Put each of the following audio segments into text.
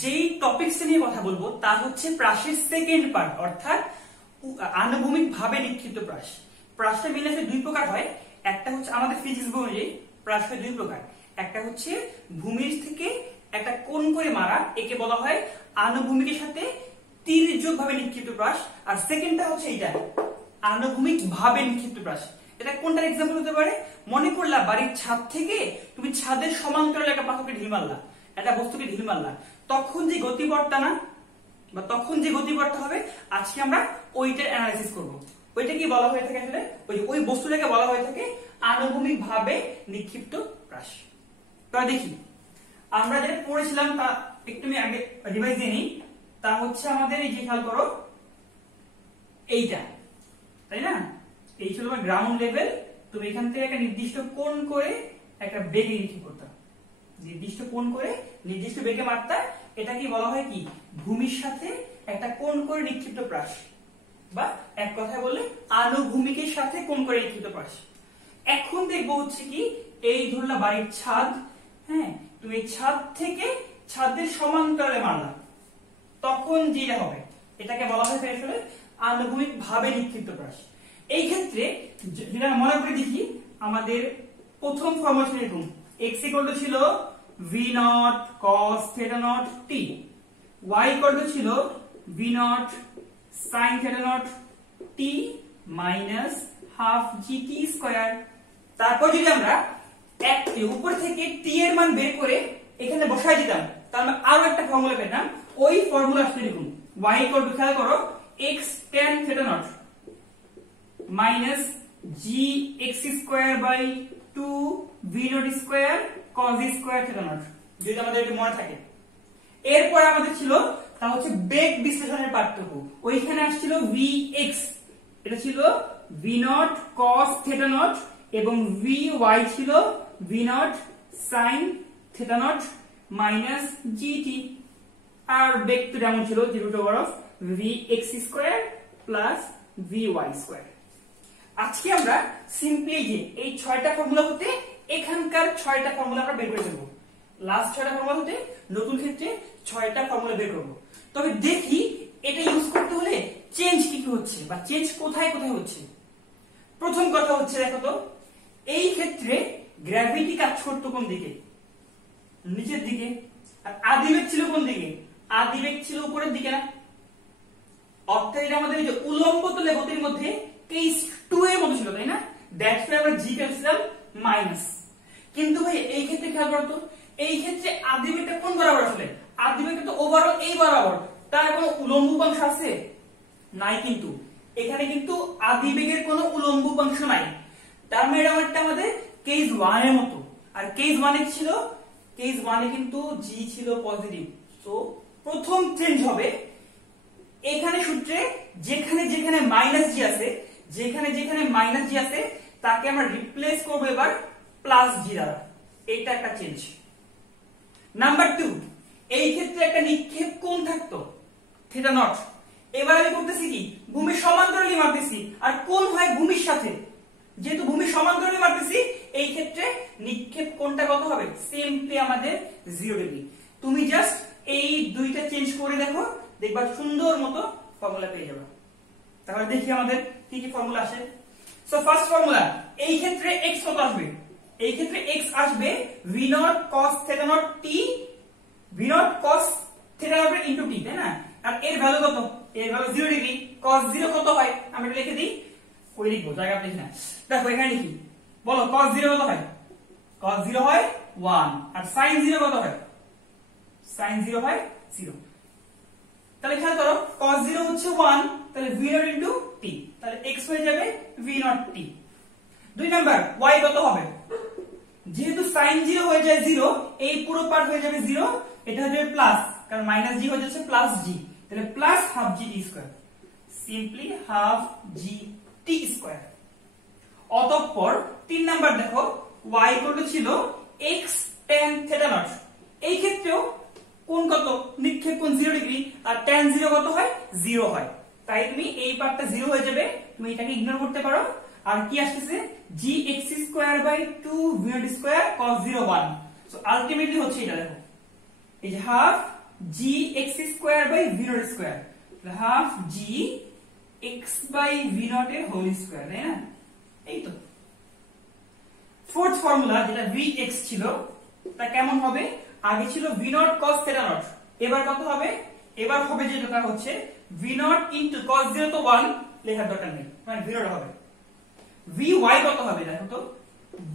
যেই টপিকস নিয়ে কথা বলবো তা হচ্ছে প্রাসের সেকেন্ড পার্ট, অর্থাৎ আনুভূমিক ভাবে নিক্ষিপ্ত প্রাস। প্রাসটা মিলে দুই প্রকার হয়। একটা হচ্ছে আমাদের ফিজিক্স বই অনুযায়ী প্রাস হয় দুই প্রকার। একটা হচ্ছে ভূমির থেকে একটা কোণ করে মারা, একে বলা হয় আনুভূমিকের সাথে তির্যক ভাবে নিক্ষিপ্ত প্রাস। আর সেকেন্ডটা হচ্ছে এইটা আনুভূমিক ভাবে নিক্ষিপ্ত প্রাস। এটা কোনটার এক্সাম্পল হতে পারে? মনে করলা বাড়ির ছাদ থেকে তুমি ছাদের সমান্তরালে একটা পাথরকে ঢিল মারলা, একটা বস্তুকে ঢিল মারলা, তখন যে গতিপথটা না বা তখন যে গতিপথটা হবে, আজকে আমরা ওইটার অ্যানালাইসিস করব। ওইটা কি বলা হয়ে থাকে? আসলে ওই বস্তুটাকে বলা হয়ে থাকে আনুভূমিক ভাবে নিক্ষিপ্ত প্রাস। তো দেখি আমরা যেটা পড়েছিলাম তা একটু আমি আগে রিভাইজ দিয়ে নিই। তা হচ্ছে আমাদের এই যে খেয়াল করো এইটা, তাই না? এই ছিল গ্রাউন্ড লেভেল। তুমি এখান থেকে একটা নির্দিষ্ট কোণ করে একটা বেগে নিক্ষেপ করতাম, নির্দিষ্ট কোণ করে নির্দিষ্ট বেগে মারতা। এটা কি বলা হয়? কি ভূমির সাথে একটা কোণ করে নিক্ষিপ্ত প্রাস, বা এক কথায় বললে আনুভূমিকের সাথে কোণ করে নিক্ষিপ্ত প্রাস। এখন দেখবো হচ্ছে কি এই ধরলা বাড়ির ছাদ, হ্যাঁ, তুমি ছাদ থেকে ছাদের সমান্তরালে মারলা, তখন যেটা হবে এটাকে বলা হয় আসলে আনুভূমিক ভাবে নিক্ষিপ্ত প্রাস। এই ক্ষেত্রে যেটা মনে করে দেখি, আমাদের প্রথম ফর্মুলা ছিল এরকম, x ছিল v not cos theta not t, y ছিল v not sin theta not t minus half gt square. তারপর যদি আমরা একটি উপর থেকে t এর মান বের করে এখানে বসাই দিতাম, তাহলে আরো একটা ফর্মুলা পেতাম। ওই ফর্মুলা আসলে এরকম, y খেয়াল করো x tan theta naught minus gx square by 2 v naught square cos square theta naught, যদি আমাদের এটা মনে থাকে। এরপর আমাদের ছিল তা হচ্ছে বেগ বিশ্লেষণের পার্থক্য। ওইখানে আসছিল vx, এটা ছিল v not cos theta not, এবং vy ছিল v not sin theta naught minus gt। আর বেগ তো যেমন ছিল √vx square plus vy square. আজকে আমরা সিম্পলি যে এই 6টা ফর্মুলা হতে এখানকার 6টা ফর্মুলা আমরা বের করে দেব। লাস্ট 6টা ফর্মুলা হতে নতুন ক্ষেত্রে 6টা ফর্মুলা বের করব। তবে দেখি এটা ইউজ করতে হলে চেঞ্জ কি কি হচ্ছে বা চেঞ্জ কোথায় কোথায় হচ্ছে। প্রথম কথা হচ্ছে দেখো তো, এই ক্ষেত্রে গ্র্যাভিটি কাজ করতো কোন দিকে? নিচের দিকে। আর আদিবেগ ছিল কোন দিকে? আদিবেগ ছিল উপরের দিকে না? অর্থাৎ এটা আমাদের এই যে উলম্ব তলে গতির মধ্যে কেস 2 এর মতো ছিল, তাই না? দ্যাটস ওয়াই আমরা জি পেয়েছিলাম মাইনাস। কিন্তু ভাই এই ক্ষেত্রে খেয়াল করো তো, এই ক্ষেত্রে আদিবেগটা কোন বরাবর? আসলে আদিবেগটা তো ওভারঅল এই বরাবর, তার কোনো উলম্ব উপাংশ আছে? নাই। কিন্তু এখানে কিন্তু আদিবেগের কোনো উলম্ব উপাংশ নাই। তার মানে এটা আমাদের কেস 1 এর মতো। আর কেস 1 এ ছিল, কেস 1 এ কিন্তু জি ছিল পজিটিভ। সো প্রথম চেঞ্জ হবে এখানে সূত্রে যেখানে যেখানে মাইনাস জি আছে, যেখানে যেখানে মাইনাস জি আছে তাকে আমরা রিপ্লেস করব এবার প্লাস জি দ্বারা। এটা একটা চেঞ্জ। নাম্বার 2, এই ক্ষেত্রে একটা নিক্ষেপ কোণ থাকতো থিটা নট। এবার আমি করতেছি কি ভূমির সমান্তরালে মারতেছি, আর কোণ হয় ভূমির সাথে। যেহেতু ভূমির সমান্তরালে মারতেছি, এই ক্ষেত্রে নিক্ষেপ কোণটা কত হবে? সিম্পলি আমাদের 0 ডিগ্রি। তুমি জাস্ট এই দুইটা চেঞ্জ করে দেখো, দেখবা সুন্দর মতো ফর্মুলা পেয়ে যাবে। তাহলে দেখি আমাদের কি কি ফর্মুলা আসে। সো ফার্স্ট ফর্মুলা, এই ক্ষেত্রে x কত আসবে? এই ক্ষেত্রে x আসবে v not cos theta not t, v not cos theta not into t, তাই না? আর এর ভ্যালু কত? এর ভ্যালু 0 ডিগ্রি। cos 0 কত হয়? আমরা লিখে দিই, কই লিখবো জায়গা লিখি না, দেখো এখানে লিখি। বলো cos 0 কত হয়? cos 0 হয় 1। আর sin 0 কত হয়? sin 0 হয় 0। তাহলে খেয়াল করো cos 0 হচ্ছে 1, তাহলে v নট ইনটু t, তাহলে x হয়ে যাবে v not t। 2 number y কত হবে? যেহেতু sin 0 হয়ে যায় 0, এই পুরো পার্ট হয়ে যাবে 0, এটা হয়ে যাবে প্লাস, কারণ মাইনাস জি হয়ে যাচ্ছে প্লাস জি, তাহলে প্লাস হাফ জি টি স্কয়ার, সিম্পলি হাফ জি টি স্কয়ার। অতঃপর 3 নাম্বার দেখো y ছিল x tan থিটা নট। এই ক্ষেত্রেও কোণ কত? নিক্ষেপ কোণ 0 ডিগ্রি, আর tan 0 কত হয়? 0 হয়। তাই তুমি এই পার্টটা 0 হয়ে যাবে, তুমি এটাকে ইগনোর করতে পারো। আর কি আসছে? gx square by 2 v naught square cos 0 1। So ultimately হচ্ছে এটা, দেখো এই যে half g x square by v naught square, half g x by v naught এর হোল স্কোয়ার, তাই না? এই তো ফোর্থ ফর্মুলা যেটা ভি এক্স ছিল তা কেমন হবে? আগে ছিল v naught cos theta naught, এবার কত হবে? এবার হবে যেটা হচ্ছে ভি নট ইনটু কস 0 তো 1 লেখার দরকার নেই, মানে ভি নট হবে। ভি ওয়াই কত হবে দেখো তো?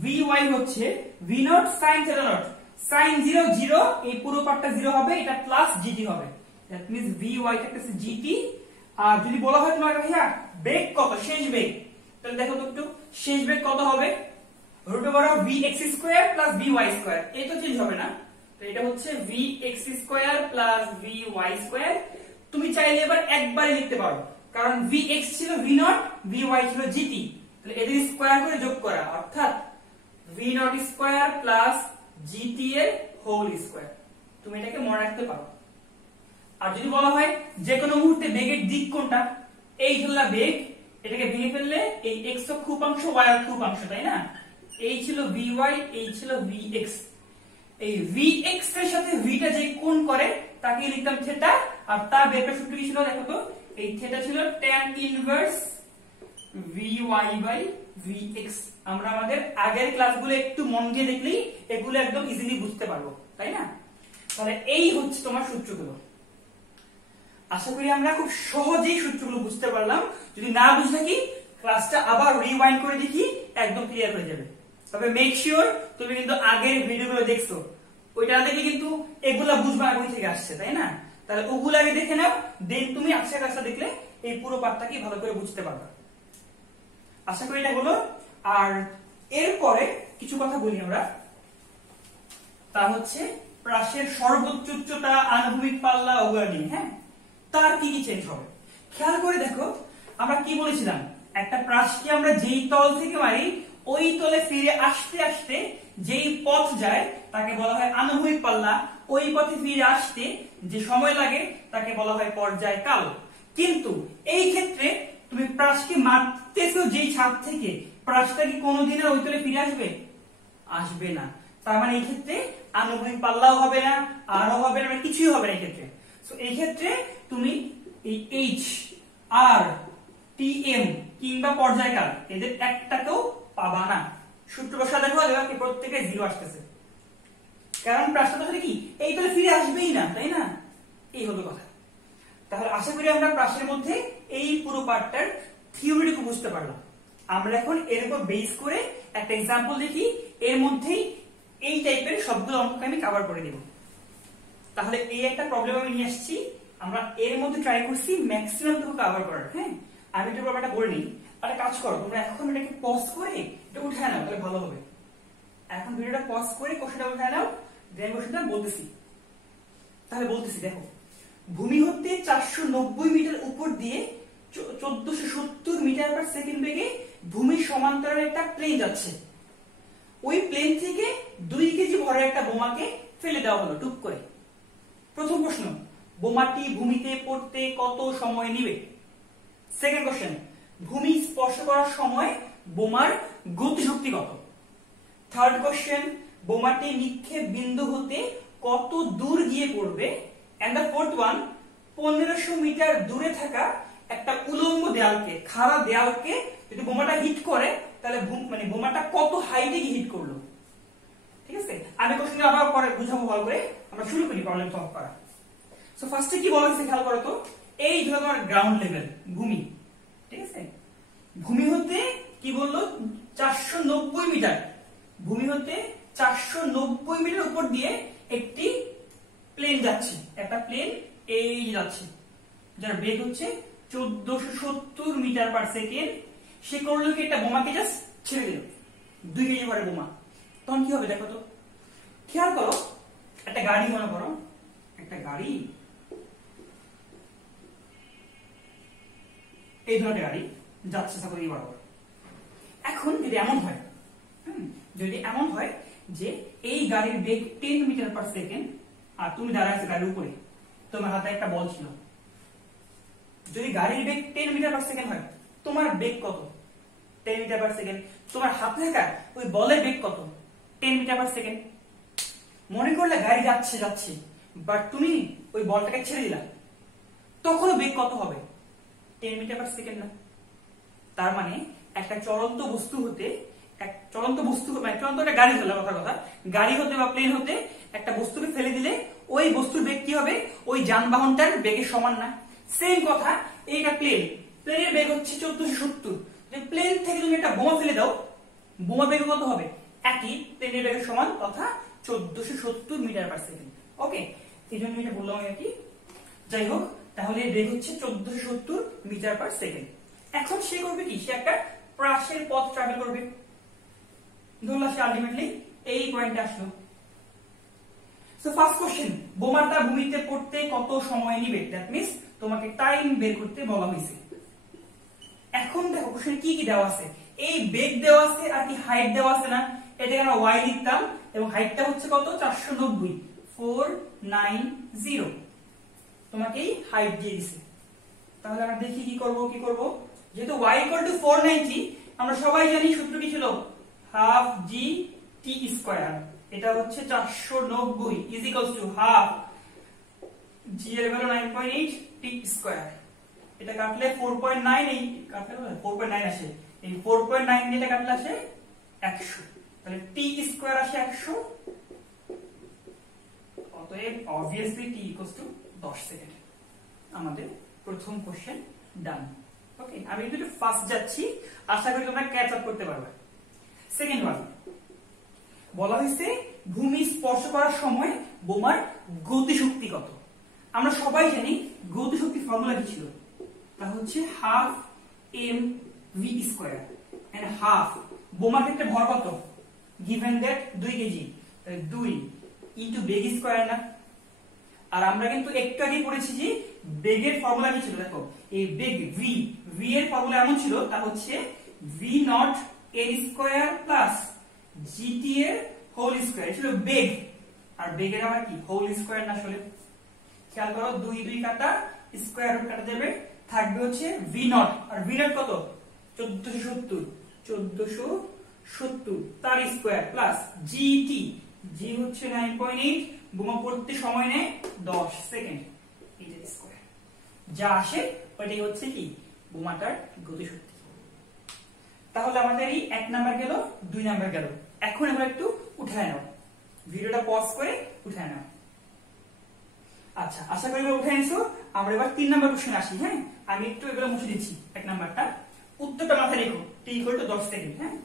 ভি ওয়াই হচ্ছে v naught sine theta naught, sine 0 0, এই পুরো পার্টটা 0 হবে, এটা প্লাস জিটি হবে, দ্যাট মিন্স ভি ওয়াই থাকতেছে জিটি। আর যদি বলা হয় তোমার ভাইয়া বেগ কত, শেষ বেগ, তাহলে দেখো তো একটু শেষ বেগ কত হবে? Root over of v x square plus v y square, এই তো চেঞ্জ হবে না, তো এটা হচ্ছে v x square plus v y square. তুমি চাইলে এবার একবারে লিখতে পারো, কারণ ভি এক্স ছিল ভি নট, ভি ওয়াই ছিল জিটি, তাহলে এদের স্কোয়ার করে যোগ করা, অর্থাৎ v naught square plus gt এর হোল স্কোয়ার। তুমি এটাকে মনে রাখতে পারো। আর যদি বলা হয় যে কোনো মুহূর্তে বেগের দিক কোনটা, এই ধরলা বেগ, এটাকে ভেঙে ফেললে এই এক্স অক্ষ উপাংশ ওয়াই অক্ষ উপাংশ, তাই না? এই ছিল ভি ওয়াই, এই ছিল ভি এক্স। এই ভি এক্স এর সাথে ভিটা যে কোণ করে তাকে লিখতাম থিটা, আর তার বেগের সূত্র কি ছিল দেখো তো? এই থিটা ছিল tan inverse v y by v x. আমরা আমাদের আগের ক্লাসগুলো একটু মন দিয়ে দেখলেই এগুলো একদম ইজিলি বুঝতে পারবো, তাই না? তাহলে এই হচ্ছে তোমার সূত্রগুলো। আশা করি আমরা খুব সহজেই সূত্রগুলো বুঝতে পারলাম। যদি না বুঝে থাকি ক্লাসটা আবার রিওয়াইন্ড করে দেখি, একদম ক্লিয়ার হয়ে যাবে। তবে মেক শিওর তুমি কিন্তু আগের ভিডিওগুলো দেখছো, ওইটা দেখে কিন্তু এগুলা বুঝবা বই থেকে আসছে, তাই না? তাহলে ওগুলো আগে দেখে নাও, দেন তুমি আজকের ক্লাসটা দেখলে এই পুরো পাঠটাকে ভালো করে বুঝতে পারবা। আশা করি এটা হলো। আর এরপরে কিছু কথা বলি আমরা, তা হচ্ছে প্রাসের সর্বোচ্চ উচ্চতা, আনুভূমিক পাল্লা, ওগুলো নিয়ে। হ্যাঁ, তার কি কি চেঞ্জ হবে খেয়াল করে দেখো। আমরা কি বলেছিলাম, একটা প্রাসকে আমরা যেই তল থেকে মারি ওই তলে ফিরে আসতে আসতে যেই পথ যায় তাকে বলা হয় আনুভূমিক পাল্লা, ওই পথে ফিরে আসতে যে সময় লাগে তাকে বলা হয় পর্যায়কাল। কিন্তু এই ক্ষেত্রে তুমি প্রাসকে মারতেছো যেই ছাদ থেকে, প্রাসটা কি কোনোদিন আর ওই তলে ফিরে আসবে? আসবে না। তার মানে এই ক্ষেত্রে আনুভূমিক পাল্লাও হবে না, আরও হবে না, কিছুই হবে না এই ক্ষেত্রে। সো এই ক্ষেত্রে তুমি এই এইচ আর টি এম কিংবা পর্যায়কাল এদের একটাকেও পাবা না। সূত্র বসা দেখো, এবার প্রত্যেকে 0 আসতেছে, কারণ প্রাসটা তো কি এই তলে ফিরে আসবেই না, তাই না? এই হলো কথা। তাহলে আশা করি আমরা প্রাসের মধ্যে এই পুরো পার্টটার থিওরিটুকু বুঝতে পারলাম। আমরা এখন এর উপর বেস করে একটা এক্সাম্পল দেখি, এর মধ্যেই এই টাইপের সবগুলো অঙ্ককে আমি কভার করে দেব। তাহলে এই একটা প্রবলেম আমি নিয়ে আসছি, আমরা এর মধ্যে ট্রাই করছি ম্যাক্সিমাম টুকু কভার করার। হ্যাঁ, আমি একটু ব্যাপারটা বলে নিই। একটা কাজ করো, তোমরা এখন এটাকে পজ করে এটা উঠায় নাও, তাহলে ভালো হবে। এখন ভিডিওটা পজ করে কোশ্চেনটা উঠায় নাও, দেন কোশ্চেনটা বলতেছি। তাহলে বলতেছি দেখো, ভূমি হতে 490 মিটার উপর দিয়ে 1470 মিটার পার সেকেন্ড বেগে ভূমির সমান্তরালে একটা প্লেন যাচ্ছে। ওই প্লেন থেকে 2 কেজি ভরের একটা বোমাকে ফেলে দেওয়া হলো টুপ করে। প্রথম প্রশ্ন, বোমাটি ভূমিতে পড়তে কত সময় নেবে? সেকেন্ড কোশ্চেন, ভূমি স্পর্শ করার সময় বোমার গতিশক্তি কত? থার্ড কোশ্চেন, বোমাটি নিক্ষেপ বিন্দু হতে কত দূর গিয়ে পড়বে? And the fourth one, 1500 metre দূরে থাকা একটা উলম্ব দেয়ালকে, খাড়া দেয়ালকে যদি বোমাটা হিট করে তাহলে মানে বোমাটা কত হাইটে গিয়ে হিট করলো। ঠিক আছে, আমি কোশ্চেনটা আবার পরে বুঝাবো ভালো করে। আমরা শুরু করি প্রবলেম সলভ করা। সো ফার্স্টে কি বলা হয়েছে খেয়াল করো তো, এই ধরো তোমার গ্রাউন্ড লেভেল ভূমি, ঠিক আছে? ভূমি হতে কি বললো 490 মিটার, ভূমি হতে 490 মিটার উপর দিয়ে একটি প্লেন যাচ্ছে, একটা প্লেন এই যাচ্ছে, যার বেগ হচ্ছে 1470 মিটার পার সেকেন্ড। সে করলো কি, একটা বোমাকে জাস্ট ছেড়ে দিল, 2 কেজি ভরের বোমা। তখন কি হবে দেখো তো, খেয়াল করো, একটা গাড়ি মনে করো, একটা গাড়ি, এই ধরনের গাড়ি যাচ্ছে সাপোজ এই বরাবর। এখন যদি এমন হয়, যদি এমন হয় যে এই গাড়ির বেগ 10 মিটার পার সেকেন্ড আর তুমি দাঁড়ায় আছো গাড়ির উপরে, তোমার হাতে একটা বল ছিল। যদি গাড়ির বেগ 10 মিটার পার সেকেন্ড হয়, তোমার বেগ কত? 10 মিটার পার সেকেন্ড। তোমার হাতে থাকা ওই বলের বেগ কত? 10 মিটার পার সেকেন্ড। মনে করলে গাড়ি যাচ্ছে যাচ্ছে, বাট তুমি ওই বলটাকে ছেড়ে দিলা, তখন বেগ কত হবে? 10 মিটার পার সেকেন্ড না? তার মানে একটা চলন্ত বস্তু হতে, মানে চলন্ত একটা গাড়ি হলো, কথা গাড়ি হতে বা প্লেন হতে একটা বস্তুকে ফেলে দিলে ওই বস্তুর বেগ কি হবে? ওই যানবাহনটার বেগের সমান না? সেম কথা, এইটা প্লেনের বেগ হচ্ছে 1470। প্লেন থেকে তুমি একটা বোমা ফেলে দাও, বোমা বেগ কত হবে? একই প্লেনের বেগের সমান, তথা 1470 মিটার পার সেকেন্ড। ওকে, এই জন্য এটা বললাম আর কি। যাই হোক, তাহলে বেগ হচ্ছে 1470 মিটার পার সেকেন্ড। এখন সে করবে কি? সে একটা প্রাসের পথ ট্রাভেল করবে। ধরলাম সে আলটিমেটলি এই পয়েন্টে আসলো। সো ফার্স্ট কোশ্চেন, বোমাটা ভূমিতে পড়তে কত সময় নেবে? দ্যাট মিন্স তোমাকে টাইম বের করতে বলা হয়েছে। এখন দেখো কোশ্চেন কি কি দেওয়া আছে। এই বেগ দেওয়া আছে আর কি হাইট দেওয়া আছে না? এটাকে আমরা y লিখতাম এবং হাইটটা হচ্ছে কত? 490, 490। তোমাকে হাইট দিয়ে দিছে। তাহলে আমরা দেখি কি করব। যেহেতু y = 490, আমরা সবাই জানি সূত্র কি ছিল? হাফ জি টি স্কয়ার। এটা হচ্ছে 490 ইজ ইকুয়ালস টু হাফ জি এর ভ্যালু 9.8 টি স্কয়ার। এটা কাটলে 4.9, এই কাটলে 4.9 আসে। এই 4.9 দিয়ে এটা কাটলে আসে 100। তাহলে টি স্কয়ার আসে 100। অতএব obviously t = 10 সেকেন্ড। আমাদের প্রথম কোশ্চেন ডান। ওকে, আমি একটু ফাস্ট যাচ্ছি, আশা করি তোমরা ক্যাচ আপ করতে পারবে। সেকেন্ড ওয়ান বলা হয়েছে ভূমি স্পর্শ করার সময় বোমার গতিশক্তি কত? আমরা সবাই জানি গতিশক্তির ফর্মুলা কি ছিল? তা হচ্ছে half mv square and half, বোমার ক্ষেত্রে ভর কত? গিভেন দ্যাট 2 কেজি, 2 ইনটু বেগ স্কয়ার না? আর আমরা কিন্তু একটু আগে পড়েছি যে বেগের ফর্মুলা কি ছিল। দেখো এই বেগ v এর ফর্মুলা এমন ছিল, তা হচ্ছে v not a square plus gt এর হোল স্কয়ার। ছিল বেগ, আর বেগের আবার কি হোল স্কয়ার না? আসলে খেয়াল করো, 2 2 কাটা, স্কয়ার রুট কাটা যাবে, থাকবে হচ্ছে v নট। আর v নট কত? 1470 তার স্কয়ার প্লাস gt, g হচ্ছে 9.8, বোমা পড়তে সময় নেয় 10 সেকেন্ড, এইটার স্কয়ার। যা আসে ওইটাই হচ্ছে কি বোমাটার গতিশক্তি। তাহলে আমাদের এই 1 নাম্বার গেল, 2 নাম্বার গেল। এখন আমরা একটু উঠায় নাও, ভিডিওটা পজ করে উঠায় নাও। আচ্ছা, আশা করি উঠে নিছো। আমরা এবার 3 নাম্বার কোশ্চেন আসি। হ্যাঁ, আমি একটু এগুলো মুছে দিচ্ছি। 1 নাম্বারটা উত্তরটা মাথায় রেখো, t = 10 সেকেন্ড। হ্যাঁ,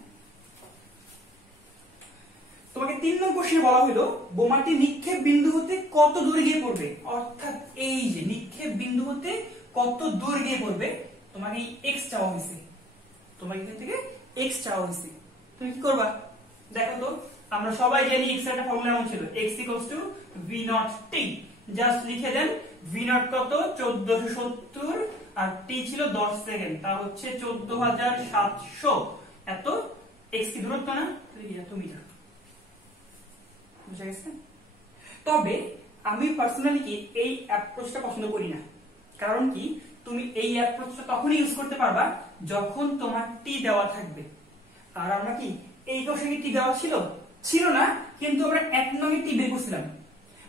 তোমাকে 3 নম্বর কোশ্চেনে বলা হলো বোমাটি নিক্ষেপ বিন্দু হতে কত দূরে গিয়ে পড়বে। অর্থাৎ এই যে নিক্ষেপ বিন্দু হতে কত দূর গিয়ে পড়বে, তোমাকে x চাওয়া হয়েছে। তোমাকে এখান থেকে x চাওয়া হয়েছে। তুমি কি করবা? দেখো তো, আমরা সবাই জানি x এর একটা ফর্মুলা এমন ছিল, x = v not t। Just লিখে দেন v নট কত? 1470 আর t ছিল 10 সেকেন্ড, তা হচ্ছে 14700। এত x কি দূরত্ব না? এত মিটার। বুঝা গেছে? তবে আমি পার্সোনালি কি এই অ্যাপ্রোচটা পছন্দ করি না। কারণ কি, তুমি এই অ্যাপ্রোচটা তখনই ইউজ করতে পারবা যখন তোমার টি দেওয়া থাকবে। আর আমরা কি এই কোশ্চেনে টি দেওয়া ছিল না, কিন্তু আমরা 1 নং-এ টি বের করছিলাম।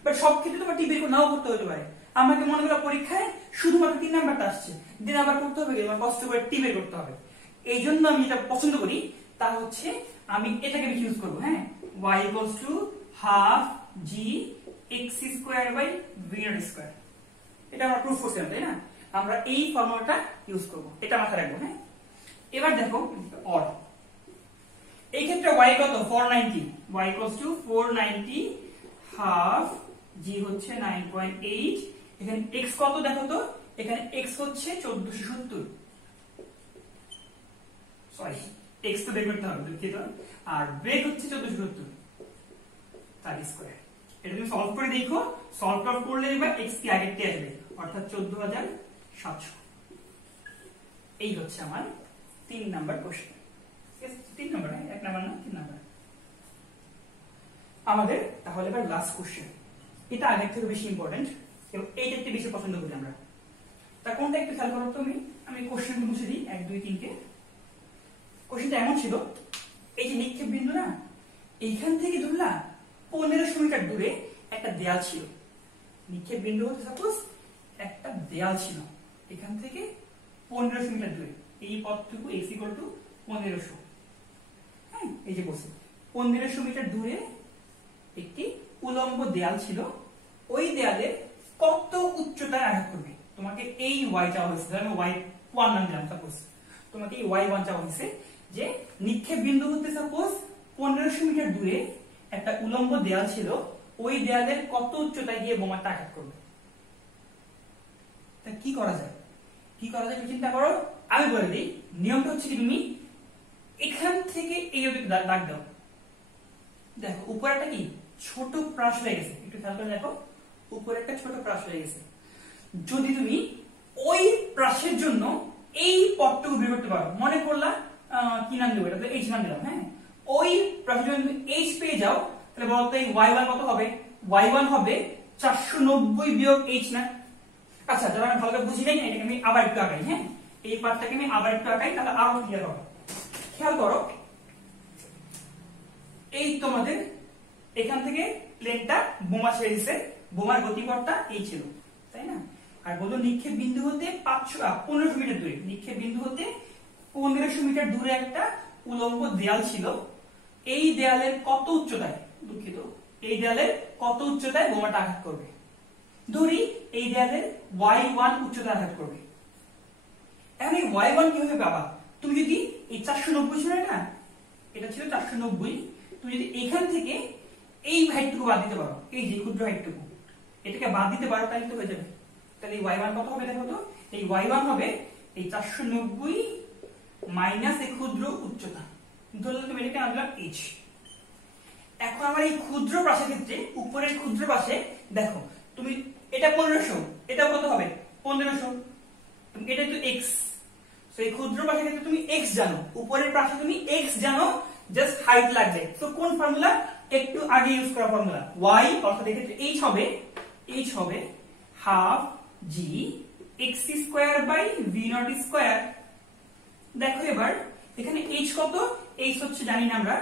বাট সব ক্ষেত্রে তোমার টি বের নাও করতে হতে পারে। আমাকে মনে করো পরীক্ষায় শুধুমাত্র 3 নাম্বারটা আসছে, দিন আবার করতে হবে, আমার কষ্ট করে টি বের করতে হবে। এই জন্য আমি এটা পছন্দ করি, তা হচ্ছে আমি এটাকে বেশি ইউজ করবো। হ্যাঁ, y = half g x square by v naught square. এটা আমরা প্রুফ করছিলাম, তাই না? আমরা এই ফর্মুলাটা ইউজ করব, এটা মাথায় রাখবো। হ্যাঁ, এবার দেখো অর, এই ক্ষেত্রে y কত? 490, y = 490 হাফ জি হচ্ছে 9.8। এখানে x কত দেখো তো? এখানে x হচ্ছে 1470, সরি x তো বের করতে হবে, দুঃখিত। আর বেগ হচ্ছে 1470 তার স্কয়ার। এটা তুমি সলভ করে দেখো, সলভ আউট করলে এবার x কি আগেরটি আসবে, অর্থাৎ 14700। এই হচ্ছে আমার 3 নাম্বার কোশ্চেন। 3 নাম্বার, 1 নাম্বার না, 3 নাম্বার। আমাদের তাহলে এবার লাস্ট কোশ্চেন। এটা আগের থেকে বেশি ইম্পর্টেন্ট এবং এইটা একটু বেশি পছন্দ করি আমরা। তা কোনটা একটু খেয়াল করো তো। আমি কোশ্চেনগুলো মুছে দিই 1 2 3 কে। কোশ্চেনটা এমন ছিল, এই যে নিক্ষেপ বিন্দু না, এইখান থেকে ধরলা 1500 মিটার দূরে একটা দেয়াল ছিল। নিক্ষেপ বিন্দু হতে সাপোজ একটা দেয়াল ছিল এখান থেকে 1500 মিটার দূরে, এই পথটুকু x ইকুয়াল টু 1500, হ্যাঁ এই যে বলছি 1500 মিটার দূরে একটি উলম্ব দেয়াল ছিল, ওই দেয়ালের কত উচ্চতায় আঘাত করবে তোমাকে এই y চাওয়া হয়েছে, আমি y1 নাম দিলাম সাপোজ, তোমাকে এই y1 চাওয়া হয়েছে যে নিক্ষেপ বিন্দু হতে সাপোজ 1500 মিটার দূরে একটা উলম্ব দেয়াল ছিল, ওই দেয়ালের কত উচ্চতায় গিয়ে বোমাটা আঘাত করবে। তা কি করা যায়, কি করা যায় চিন্তা করো। আমি বলে দিই নিয়মটা হচ্ছে কি, তুমি এখান থেকে এই অবধি দাগ দাও, দেখো উপরে একটা কি ছোট প্রাস হয়ে গেছে, একটু খেয়াল করে দেখো উপরে একটা ছোট প্রাস হয়ে গেছে। যদি তুমি ওই প্রাসের জন্য এই পথটুকু বের করতে পারো, মনে করলা কি নাম দেবো, এটা তো এইচ নাম দিলাম, হ্যাঁ ওই প্রাসের জন্য তুমি এইচ পেয়ে যাও, তাহলে বলতো এই y1 কত হবে, y1 হবে 490 বিয়োগ h না। আচ্ছা যারা আমি ভালো করে বুঝি নাই, এটাকে আমি আবার একটু আঁকাই, হ্যাঁ এই পার্টটাকে আমি আবার একটু আঁকাই, তাহলে আরো ক্লিয়ার হবে। খেয়াল করো এই তোমাদের এখান থেকে প্লেনটা বোমা ছেড়ে দিছে, বোমার গতিপথটা এই ছিল তাই না, আর বলো নিক্ষেপ বিন্দু হতে 1500 মিটার দূরে, নিক্ষেপ বিন্দু হতে 1500 মিটার দূরে একটা উলম্ব দেয়াল ছিল, এই দেয়ালের কত উচ্চতায়, দুঃখিত এই দেয়ালের কত উচ্চতায় বোমাটা আঘাত করবে, ধরি এই দেয়ালের y1 উচ্চতায় আঘাত করবে। এখন এই y1 কিভাবে পাবা, তুমি যদি এই 490 ছিল না, এটা ছিল 490, তুমি যদি এখান থেকে এই হাইটটুকু বাদ দিতে পারো, এই যে ক্ষুদ্র হাইটটুকু এটাকে বাদ দিতে পারো, তাহলে তো হয়ে যাবে। তাহলে এই y1 কত হবে দেখো তো, এই y1 হবে এই 490 মাইনাস এই ক্ষুদ্র উচ্চতা, ধরলে তুমি এটাকে আনলাম h। এখন আমার এই ক্ষুদ্র পাশের ক্ষেত্রে উপরের ক্ষুদ্র পাশে দেখো তুমি এটা 1500, এটা কত হবে 1500, এটা তো x, সো এই ক্ষুদ্র পাশের ক্ষেত্রে তুমি x জানো, উপরের পাশে তুমি x জানো, জাস্ট হাইট লাগবে। সো কোন ফর্মুলা, একটু আগে ইউজ করা ফর্মুলা, y অর্থাৎ এক্ষেত্রে h হবে half g x square by v naught square. দেখো এবার এখানে h কত, h হচ্ছে জানি না আমরা,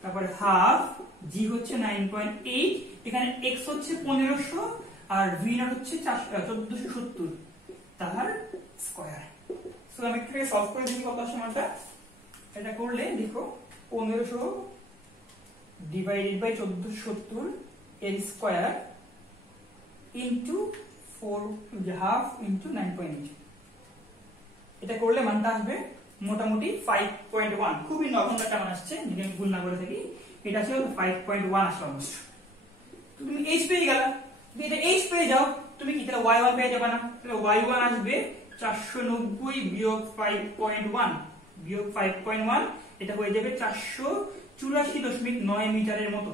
তারপরে হাফ g হচ্ছে 9.8, এখানে x হচ্ছে 1500 আর v নট হচ্ছে 1470 তার স্কয়ার। সো আমি একটু সলভ করে দেখি কত আসে মানটা, এটা করলে দেখো 1500 ডিভাইডেড বাই 1470 এর স্কয়ার ইনটু 4 হাফ ইনটু 9.8, এটা করলে মানটা আসবে মোটামুটি 5.1, খুবই নরমাল একটা মান আসছে যদি আমি ভুল না করে থাকি, এটা ছিল 5.1 আসলে অলমোস্ট। তুমি h পেয়ে গেলা, যদি এটা h পেয়ে যাও তুমি কি তাহলে y1 পেয়ে যাবে না, তাহলে y1 আসবে 490 বিয়োগ 5.1 বিয়োগ 5.1, এটা হয়ে যাবে 484.9 মিটারের মতো।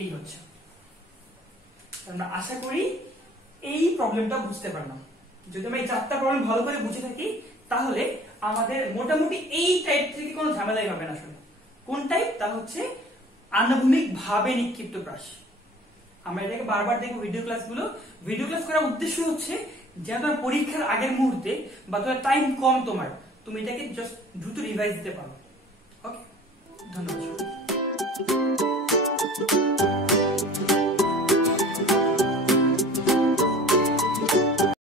এই হচ্ছে, আমরা আশা করি এই প্রবলেমটা বুঝতে পারলাম। যদি আমরা এই চারটা প্রবলেম ভালো করে বুঝে থাকি তাহলে আমাদের মোটামুটি এই টাইপ থেকে কোনো ঝামেলাই হবে না। আসলে কোন টাইপ, তা হচ্ছে আনুভূমিক ভাবে নিক্ষিপ্ত প্রাস। আমরা এটাকে বারবার দেখবো ভিডিও ক্লাসগুলো, ভিডিও ক্লাস করার উদ্দেশ্য হচ্ছে যে তোমার পরীক্ষার আগের মুহূর্তে বা তোমার টাইম কম, তুমি এটাকে জাস্ট দ্রুত রিভাইজ দিতে পারো। ওকে, ধন্যবাদ।